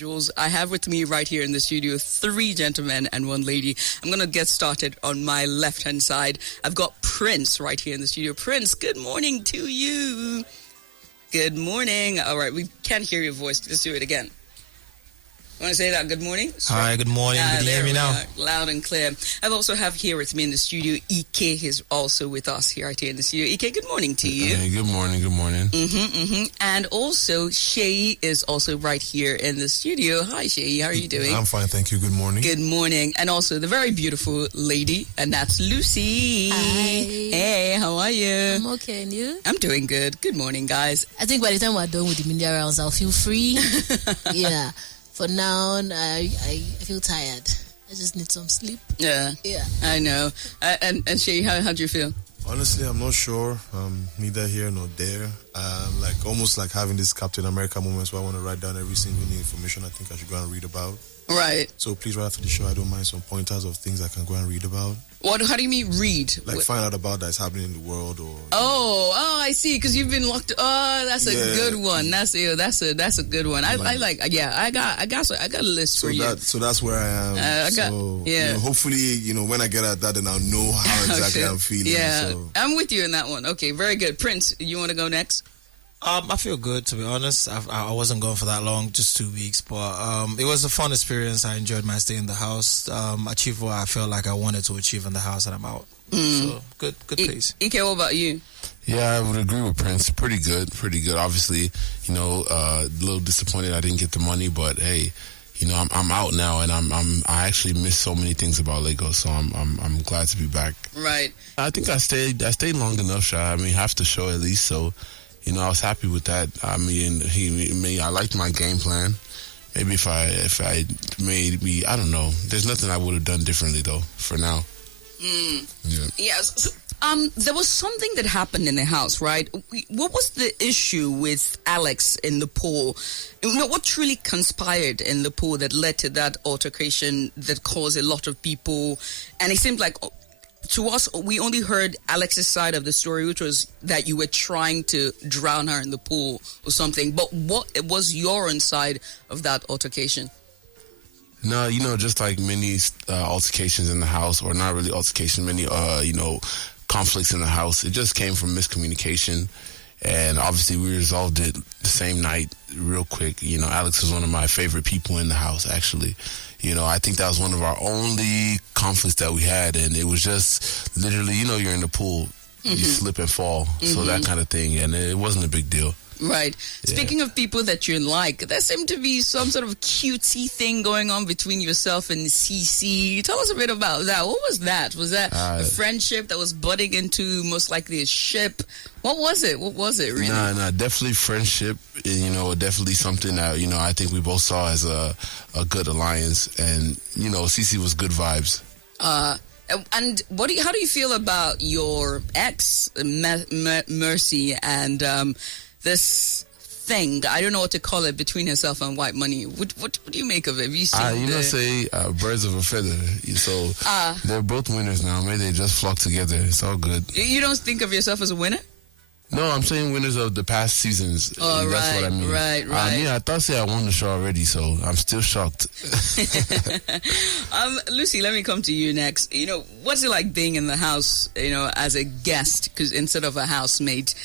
individuals. I have with me right here in the studio 3 gentlemen and 1 lady. I'm going to get started on my left-hand side. I've got Prince right here in the studio. Prince, good morning to you. Good morning. All right, we can't hear your voice. Let's do it again. Want to say that? Good morning. Hi, good morning. Can you hear me now? Loud and clear. I also have here with me in the studio, Ike is also with us here right here in the studio. Ike, good morning to you. Hey, good morning. Good morning. And also, Seyi is also right here in the studio. Hi, Seyi. How are you doing? I'm fine, thank you. Good morning. Good morning. And also the very beautiful lady, and that's Lucy. Hi. Hey, how are you? I'm okay, and you? I'm doing good. Good morning, guys. I think by the time we're done with the media rounds, I'll feel free. Yeah. For now, I feel tired. I just need some sleep. Yeah. I know. And Seyi, how do you feel? Honestly, I'm not sure. Neither here nor there. Almost like having this Captain America moments where I want to write down every single new information I think I should go and read about. Right. So please, right after the show, I don't mind some pointers of things I can go and read about. How do you mean read? Find out about that's happening in the world, or I see. Because you've been locked. Oh, that's a good one. That's a good one. I like. Yeah, I got a list for you. So that's where I am. Hopefully, when I get at that, then I'll know how exactly I'm feeling. Yeah, so. I'm with you in that one. Okay, very good. Prince, you want to go next? I feel good, to be honest. I wasn't gone for that long, just 2 weeks, but it was a fun experience. I enjoyed my stay in the house. Achieved what I felt like I wanted to achieve in the house, and I'm out. So good place. Ike, what about you? Yeah, I would agree with Prince. Pretty good. Obviously, a little disappointed I didn't get the money, but hey, I'm out now, and I actually miss so many things about Lagos, so I'm glad to be back. Right. I think I stayed long enough, Sha. I mean, half the show at least, so. I was happy with that. I mean, I liked my game plan. Maybe if I I don't know. There's nothing I would have done differently though. For now. Yeah. Yes. There was something that happened in the house, right? What was the issue with Alex in the pool? What truly conspired in the pool that led to that altercation that caused a lot of people? And it seemed like, to us, we only heard Alex's side of the story, which was that you were trying to drown her in the pool or something. But what was your own side of that altercation? No, just like many altercations in the house, or not really altercation, many, conflicts in the house. It just came from miscommunication. And obviously we resolved it the same night real quick. Alex was one of my favorite people in the house, actually. I think that was one of our only conflicts that we had. And it was just literally, you're in the pool, you slip and fall. So that kind of thing. And it wasn't a big deal. Right. Yeah. Speaking of people that you like, there seemed to be some sort of cutesy thing going on between yourself and CC. Tell us a bit about that. What was that? Was that a friendship that was budding into most likely a ship? What was it? Really? Nah, definitely friendship. Definitely something that, I think we both saw as a good alliance. And, CC was good vibes. And how do you feel about your ex, Mercy, and this thing, I don't know what to call it, between herself and White Money? What do you make of it? Have you seen birds of a feather. So they're both winners now. Maybe they just flock together. It's all good. You don't think of yourself as a winner? No, I'm saying winners of the past seasons. Oh, that's what I mean. Right. I thought I won the show already, so I'm still shocked. Lucy, let me come to you next. What's it like being in the house, as a guest, because instead of a housemate?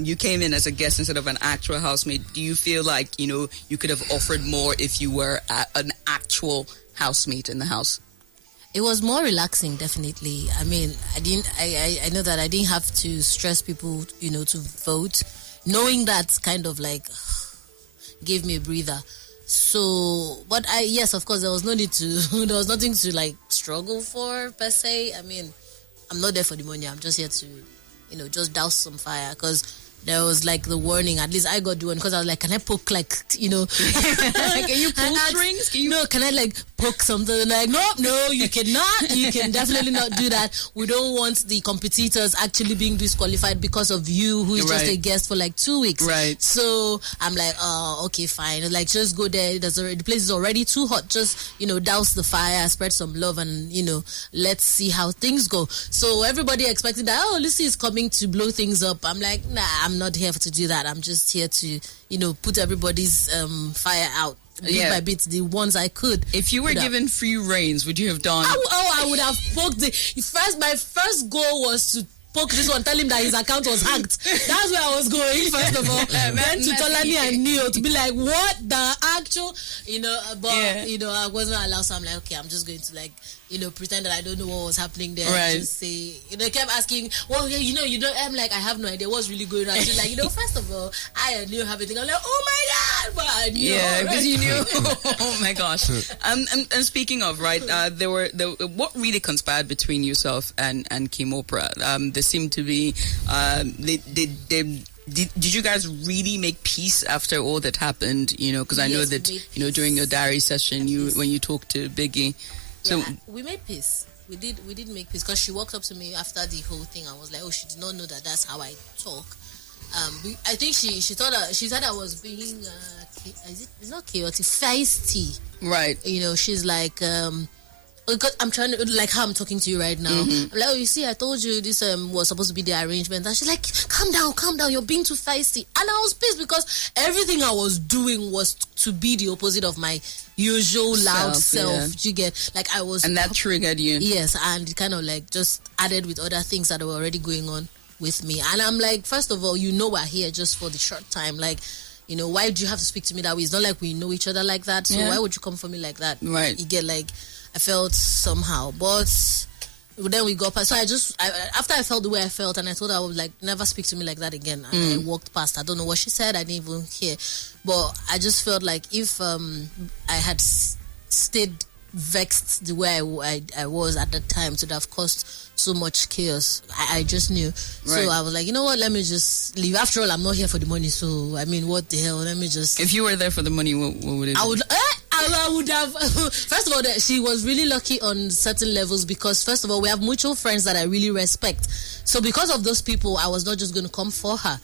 You came in as a guest instead of an actual housemate. Do you feel like, you could have offered more if you were an actual housemate in the house? It was more relaxing, definitely. I mean, I know that I didn't have to stress people, to vote. Knowing that kind of gave me a breather. So, but yes, of course, there was no need to, there was nothing to struggle for per se. I mean, I'm not there for the money. I'm just here to, just douse some fire, because there was the warning. At least I got the one, because I was like, can I poke Can you pull strings? Can I poke something? No, you cannot. You can definitely not do that. We don't want the competitors actually being disqualified because of you, who is just a guest for 2 weeks. Right. So I'm like, oh, okay, fine. Just go there. The place is already too hot. Just, douse the fire, spread some love, and, let's see how things go. So everybody expecting that, Lucy is coming to blow things up. I'm like, nah, I'm not here to do that. I'm just here to, put everybody's fire out. bit by bit the ones I could. If you were given free reins, would you have done? I would have poked my first goal was to poke this one, tell him that his account was hacked. That's where I was going, first of all. Then to Tolani and Neo to be like, what the actual, but, I wasn't allowed, so I'm like, okay, I'm just going to, like, pretend that I don't know what was happening there. Right. Just say, they kept asking, well, yeah, you don't, I'm like, I have no idea what's really going on. She's like, first of all, I and Neo have a thing. I'm like, oh my God, but I knew. Yeah, because you knew. Oh my gosh. And speaking of, right, what really conspired between yourself and Kim Oprah? There seemed to be, did you guys really make peace after all that happened? Because I know that, during your diary session, when you talked to Biggie. So we made peace. We did make peace because she walked up to me after the whole thing and was like, "Oh, she did not know that that's how I talk." I think she thought I was being it's not chaotic, feisty, right? She's like because I'm trying to, like how I'm talking to you right now. I'm like, oh, you see, I told you this was supposed to be the arrangement. And she's like, calm down, you're being too feisty. And I was pissed because everything I was doing was to be the opposite of my usual loud self. Yeah. You get, like, I was... And that triggered you. Yes, and it kind of like just added with other things that were already going on with me. And I'm like, first of all, we're here just for the short time. Like, why do you have to speak to me that way? It's not like we know each other like that. So why would you come for me like that? Right. You get, like... I felt somehow, but then we got past. So after I felt the way I felt, and I told her I would like never speak to me like that again. And I walked past. I don't know what she said. I didn't even hear. But I just felt like if I had stayed vexed the way I was at that time, it would have caused so much chaos. I just knew. Right. So I was like, you know what? Let me just leave. After all, I'm not here for the money. So I mean, what the hell? Let me just. If you were there for the money, what would it? I would have. First of all, she was really lucky on certain levels because, first of all, we have mutual friends that I really respect. So because of those people, I was not just going to come for her.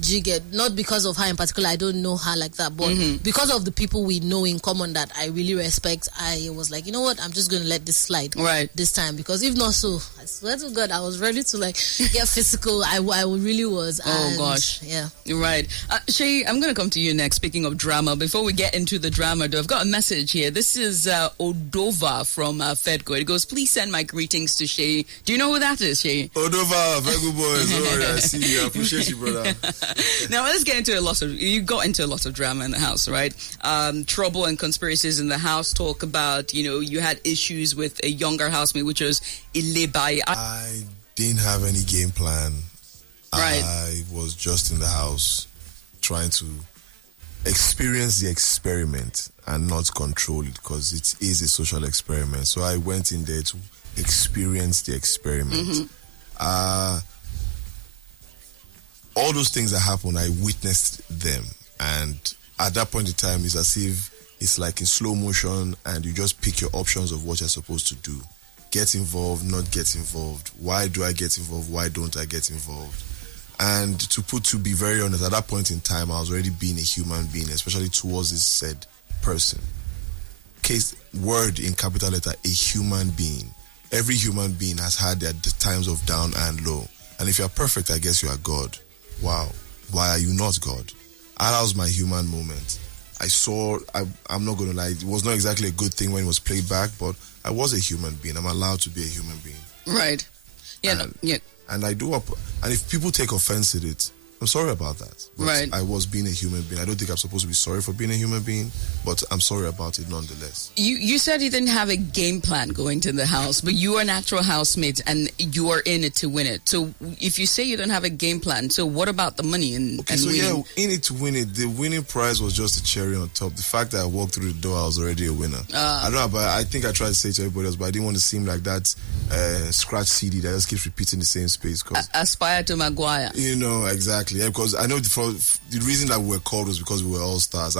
Do you get? Not because of her in particular, I don't know her like that, but because of the people we know in common that I really respect, I was like, you know what, I'm just going to let this slide this time, because if not so, I swear to God, I was ready to like get physical. I really was. Oh gosh. Yeah. You're right. Seyi, I'm going to come to you next. Speaking of drama, before we get into the drama, though, I've got a message here. This is Odova from Fedco. It goes, please send my greetings to Seyi. Do you know who that is, Seyi? Odova, very good boys. All right, I see you. I appreciate you, brother. Now let's get into you got into a lot of drama in the house, right? Trouble and conspiracies in the house. Talk about, you had issues with a younger housemate, which was Ilebai. I didn't have any game plan. Right. I was just in the house trying to experience the experiment and not control it, because it is a social experiment. So I went in there to experience the experiment. All those things that happened, I witnessed them. And at that point in time, it's as if it's like in slow motion and you just pick your options of what you're supposed to do. Get involved, not get involved. Why do I get involved? Why don't I get involved? And to be very honest, at that point in time, I was already being a human being, especially towards this said person. Case word in capital letter, a human being. Every human being has had their times of down and low. And if you're perfect, I guess you are God. Wow, why are you not God? That was my human moment. I'm not going to lie, it was not exactly a good thing when it was played back, but I was a human being. I'm allowed to be a human being. Right. Yeah. And I do, and if people take offense at it, I'm sorry about that. But right. I was being a human being. I don't think I'm supposed to be sorry for being a human being, but I'm sorry about it nonetheless. You said you didn't have a game plan going to the house, but you are natural housemates and you are in it to win it. So if you say you don't have a game plan, so what about the money and winning? Yeah, in it to win it. The winning prize was just a cherry on top. The fact that I walked through the door, I was already a winner. I don't know, but I think I tried to say to everybody else, but I didn't want to seem like that scratch CD that just keeps repeating the same space. Aspire to Maguire. Exactly. Yeah, because I know the reason that we were called was because we were all stars.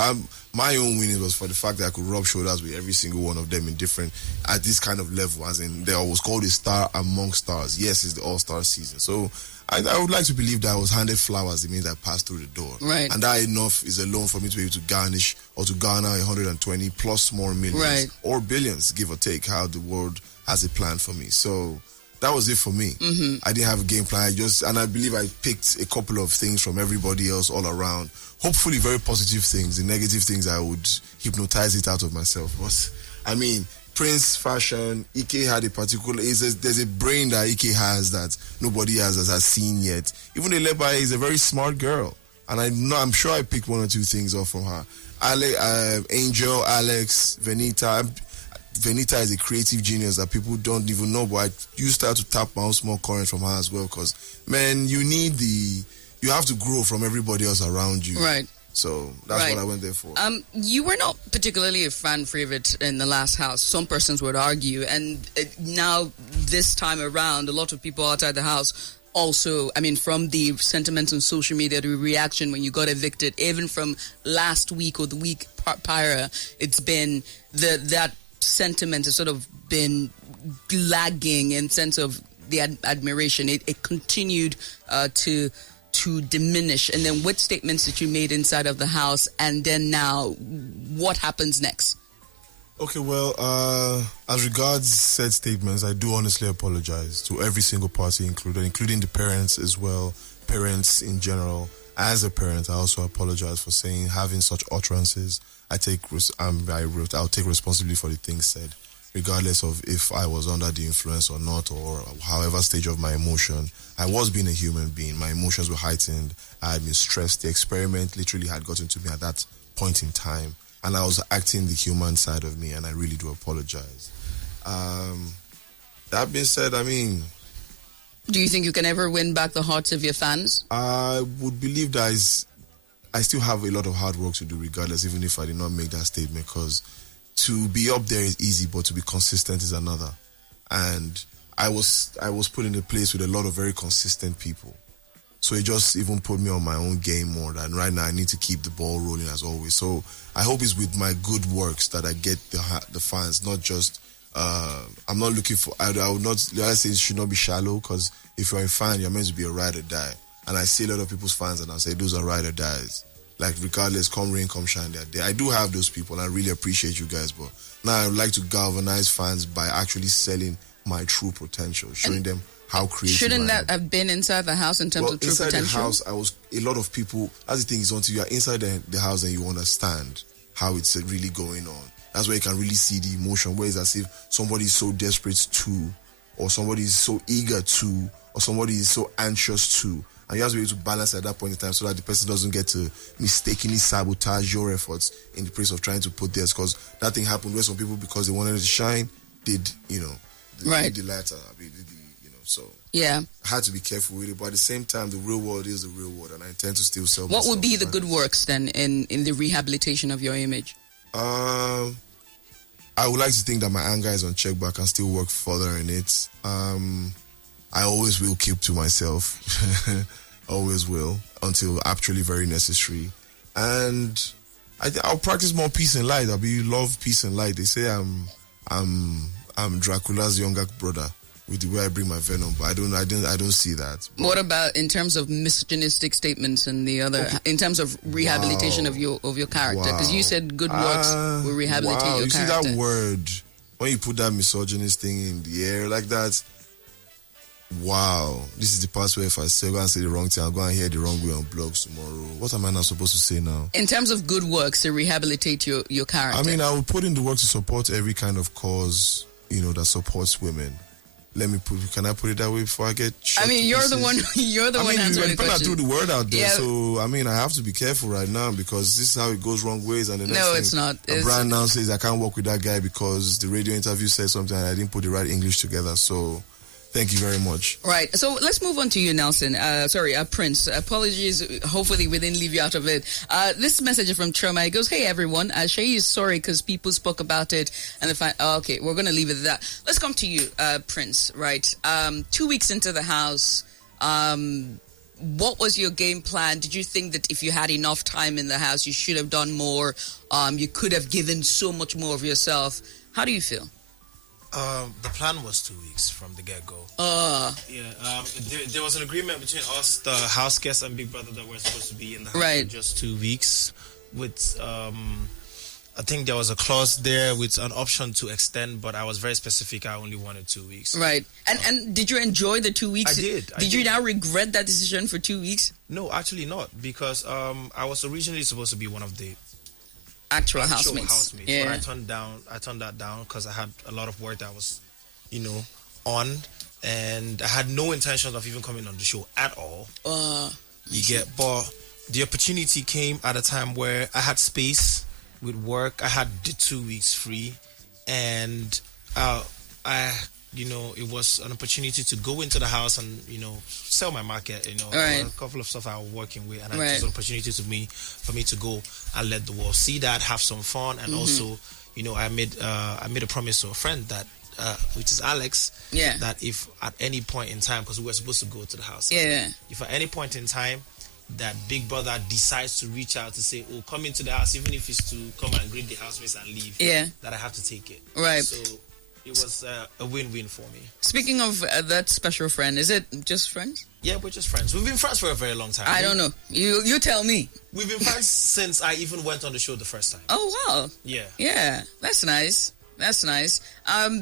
My own winning was for the fact that I could rub shoulders with every single one of them at this kind of level, as in there was called a star among stars. Yes, it's the all-star season. So I would like to believe that I was handed flowers the minute I passed through the door. Right. And that enough is alone for me to be able to garnish or to garner 120 plus more millions or billions, give or take, how the world has a plan for me. So that was it for me. I didn't have a game plan. And I believe I picked a couple of things from everybody else all around. Hopefully very positive things. The negative things, I would hypnotize it out of myself. But, I mean, Prince fashion, Ike had a particular, there's a brain that Ike has that nobody else has seen yet. Even Eleba is a very smart girl. And I'm sure I picked one or two things off from her. Angel, Alex, Venita. Venita is a creative genius that people don't even know, but I used to tap my own small current from her as well, because, man, you have to grow from everybody else around you. Right. So that's what I went there for. You were not particularly a fan favorite in the last house. Some persons would argue. And now, this time around, a lot of people outside the house also, I mean, from the sentiments on social media, the reaction when you got evicted, even from last week or the week prior, it's been that sentiment has sort of been lagging in sense of the admiration. It continued to diminish. And then what statements that you made inside of the house, and then now what happens next? Okay, well, as regards said statements, I do honestly apologize to every single party including the parents as well, parents in general. As a parent, I also apologize for having such utterances. I'll take responsibility for the things said, regardless of if I was under the influence or not, or however stage of my emotion. I was being a human being. My emotions were heightened. I had been stressed. The experiment literally had gotten to me at that point in time, and I was acting the human side of me, and I really do apologize. That being said, I mean, do you think you can ever win back the hearts of your fans? I would believe that I still have a lot of hard work to do regardless, even if I did not make that statement, because to be up there is easy, but to be consistent is another. And I was put in a place with a lot of very consistent people. So it just even put me on my own game more than right now. I need to keep the ball rolling as always. So I hope it's with my good works that I get the fans, not just, I'm not looking for, I would not, I say it should not be shallow, because if you're a fan, you're meant to be a ride or die. And I see a lot of people's fans and I say, those are ride or dies. Like, regardless, come rain, come shine, they're there. I do have those people, and I really appreciate you guys. But now I would like to galvanize fans by actually selling my true potential, showing them how creative Shouldn't I am. that have been inside the house in terms of true potential? Inside the house, a lot of people, that's the thing, is until you're inside the house and you understand how it's really going on. That's where you can really see the emotion, where it's as if somebody is so desperate to, or somebody is so eager to, or somebody is so anxious to. And you have to be able to balance at that point in time so that the person doesn't get to mistakenly sabotage your efforts in the place of trying to put theirs. Because that thing happened where some people, because they wanted to shine, did, the latter. So yeah, I had to be careful with it. But at the same time, the real world is the real world, and I intend to still sell. What would be the good works then in the rehabilitation of your image? I would like to think that my anger is on check, but I can still work further in it. I always will keep to myself. Always will, until actually very necessary. And I'll practice more peace and light. Love, peace and light. They say I'm Dracula's younger brother with the way I bring my venom, but I don't see that. But what about in terms of misogynistic statements and the other, in terms of rehabilitation of your character? Because you said good works will rehabilitate your character. You see that word, when you put that misogynist thing in the air like that, wow, this is the part where if I go and say the wrong thing, I'll go and hear the wrong way on blogs tomorrow. What am I not supposed to say now? In terms of good works to rehabilitate your character. I mean, I will put in the work to support every kind of cause, that supports women. Can I put it that way before I get shot? I mean, you're the one answering the question. I threw the word out there, so I mean, I have to be careful right now because this is how it goes wrong ways. And the next thing, it's not. A brand now says I can't work with that guy because the radio interview said something and I didn't put the right English together. So thank you very much. Right. So let's move on to you, Nelson. Prince. Apologies. Hopefully we didn't leave you out of it. This message is from Choma. He goes, "Hey, everyone. Seyi is sorry because people spoke about it. And okay, we're going to leave it at that. Let's come to you, Prince, right? 2 weeks into the house, what was your game plan? Did you think that if you had enough time in the house, you should have done more? You could have given so much more of yourself. How do you feel?" The plan was 2 weeks from the get-go. There was an agreement between us, the house guests and Big Brother, that we're supposed to be in the house for just 2 weeks. With I think there was a clause there with an option to extend, but I was very specific. I only wanted 2 weeks. Right. And did you enjoy the 2 weeks? I did. Did you now regret that decision for 2 weeks? No, actually not, because I was originally supposed to be one of the Actual housemates. Yeah. But I turned that down because I had a lot of work that was, on, and I had no intention of even coming on the show at all. But the opportunity came at a time where I had space with work. I had the 2 weeks free, and it was an opportunity to go into the house and sell my market. Right. A couple of stuff I was working with, and it was an opportunity for me to go and let the world see that, have some fun, and also, I made a promise to a friend that, which is Alex, that if at any point in time, because we were supposed to go to the house, if at any point in time that Big Brother decides to reach out to say, "Oh, come into the house," even if it's to come and greet the housemates and leave, that I have to take it. Right. So it was a win-win for me. Speaking of that special friend, is it just friends? Yeah, we're just friends. We've been friends for a very long time. I don't know. You tell me. We've been friends since I even went on the show the first time. Oh, wow. Yeah. Yeah, that's nice. That's nice.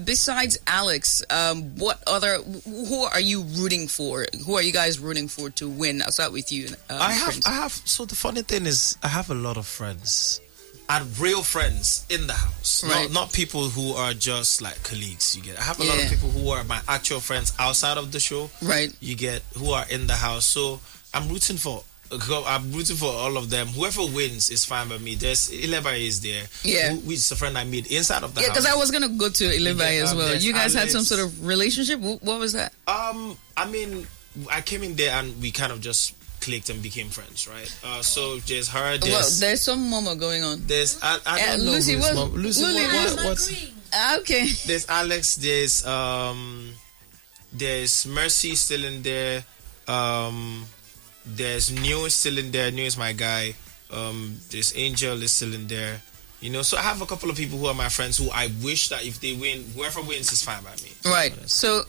Besides Alex, who are you rooting for? Who are you guys rooting for to win? I'll start with you. I have. So the funny thing is, I have a lot of friends, and real friends in the house. Right. Not people who are just like colleagues. You get. I have a lot of people who are my actual friends outside of the show. Right. You get, who are in the house. So I'm rooting for all of them. Whoever wins is fine by me. There's Ileba is there. Yeah. Which is a friend I made inside of the house. Yeah, because I was gonna go to Ileba as well. You guys had some Alex. sort of relationship. What was that? I mean, I came in there and we kind of just clicked and became friends, right? So there's her. There's some mama going on. There's I don't know Lucy. who's mom. Lucy, what's Okay. There's Alex. There's Mercy still in there. There's New still in there. New is my guy. There's Angel is still in there. So I have a couple of people who are my friends who I wish that if they win, whoever wins is fine by me. Right. So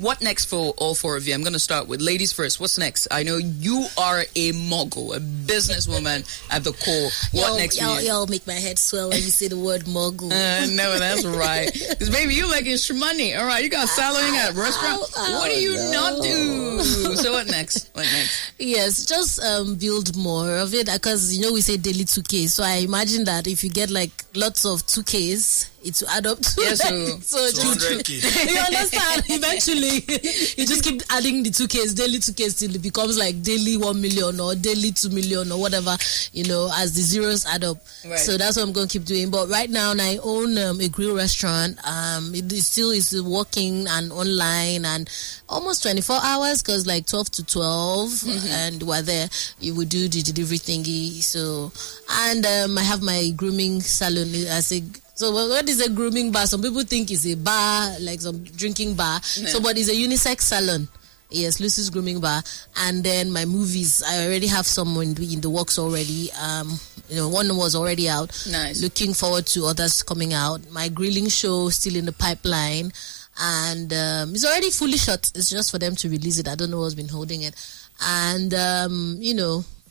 what next for all four of you? I'm going to start with ladies first. What's next? I know you are a mogul, a businesswoman at the core. What next for you? Y'all make my head swell when you say the word mogul. No, that's right. Because baby, you making money. All right, you got salary at restaurant. What do you not do? So what next? Yes, just build more of it, because we say daily 2K. So I imagine that if you get like lots of 2Ks, it will add up to 200K. You understand? Eventually, you just keep adding the 2Ks, daily 2Ks, till it becomes like daily 1 million or daily 2 million or whatever, as the zeros add up. Right. So that's what I'm going to keep doing. But right now, I own a grill restaurant. It still is working and online and almost 24 hours, because like 12 to 12, and we're there. You would do the delivery thingy. So, and I have my grooming salon. So what is a grooming bar? Some people think it's a bar, like some drinking bar. No. So, but it's a unisex salon. Yes, Lucy's grooming bar. And then my movies, I already have some in the works already. One was already out. Nice. Looking forward to others coming out. My grilling show still in the pipeline. And it's already fully shot. It's just for them to release it. I don't know what's been holding it. And,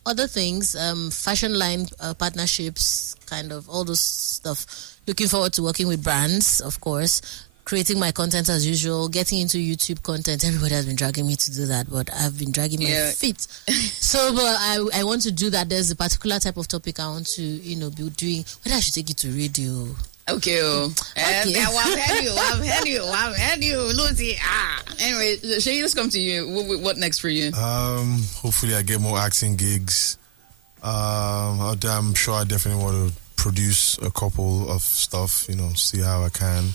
other things, fashion line partnerships, kind of all those stuff. Looking forward to working with brands, of course. Creating my content as usual. Getting into YouTube content. Everybody has been dragging me to do that, but I've been dragging my feet. So, but I want to do that. There's a particular type of topic I want to, be doing. Whether I should take it to radio. Okay. I've had you, Lucy. Anyway, Seyi, let's come to you. What next for you? Hopefully I get more acting gigs. I'm sure I definitely want to produce a couple of stuff, see how I can.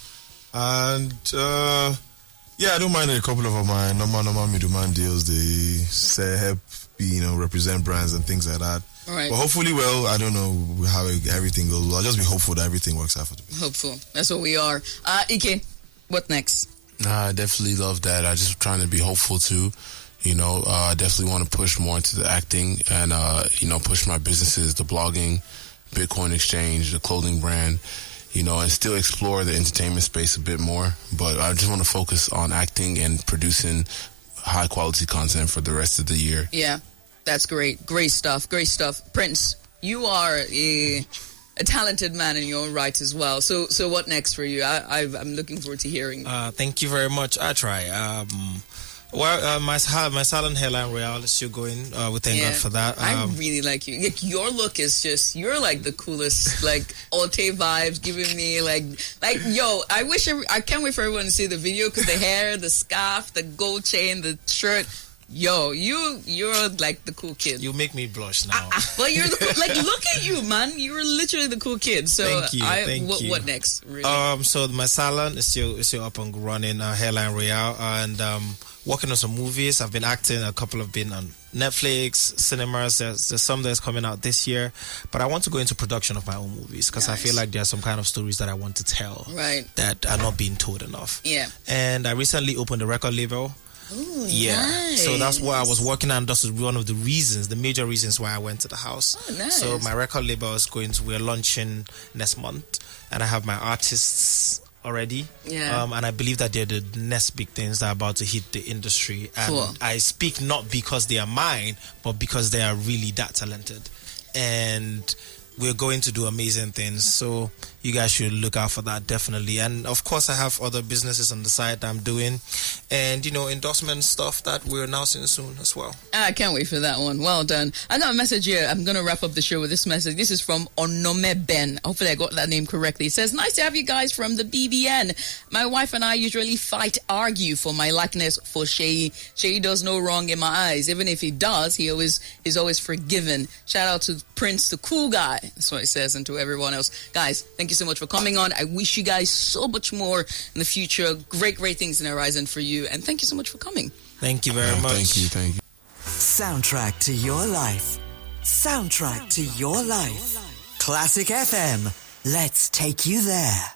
And I don't mind a couple of my normal middleman deals. They help represent brands and things like that. Right. But hopefully, I don't know how everything goes. I'll just be hopeful that everything works out for the best. Hopeful. That's what we are. Ike, what next? I definitely love that. I just trying to be hopeful too. Definitely want to push more into the acting and, push my businesses, the blogging, Bitcoin exchange, the clothing brand, and still explore the entertainment space a bit more. But I just want to focus on acting and producing high quality content for the rest of the year. Yeah, that's great. Great stuff. Prince, you are a talented man in your own right as well. So what next for you? I'm looking forward to hearing. Thank you very much. I try. My salon hairline royale is still going. We thank God for that. I really like you. Like, your look is just, you're like the coolest, like Alte vibes, giving me like yo. I can't wait for everyone to see the video, because the hair, the scarf, the gold chain, the shirt. Yo, you're like the cool kid. You make me blush now. Well, you're the cool, like, look at you, man. You're literally the cool kid. So thank you. Thank you. What next? Really? So my salon is still up and running. Hairline Royale, and working on some movies. I've been acting. A couple have been on Netflix, cinemas. There's some that's coming out this year, but I want to go into production of my own movies, because I feel like there are some kind of stories that I want to tell that are not being told enough. Yeah. And I recently opened a record label. Ooh, yeah, nice. so that's what I was working on. That's one of the major reasons why I went to the house. Oh, nice. So my record label we're launching next month, and I have my artists already. Yeah. And I believe that they're the next big things that are about to hit the industry. And cool. I speak not because they are mine, but because they are really that talented. And we're going to do amazing things, so you guys should look out for that, definitely. And of course, I have other businesses on the side that I'm doing, and endorsement stuff that we're announcing soon as well. I can't wait for that one. Well done. I got a message here. I'm going to wrap up the show with this message. This is from Onome Ben. Hopefully I got that name correctly. It says, nice to have you guys from the BBN. My wife and I usually argue for my likeness for Seyi. Seyi does no wrong in my eyes. Even if he does, he's always forgiven. Shout out to Prince, the cool guy. That's what it says, and to everyone else. Guys, thank you so much for coming on. I wish you guys so much more in the future. Great things in the horizon for you. And thank you so much for coming. Thank you very much. Thank you. Soundtrack to your life. Soundtrack to your life. Classic FM. Let's take you there.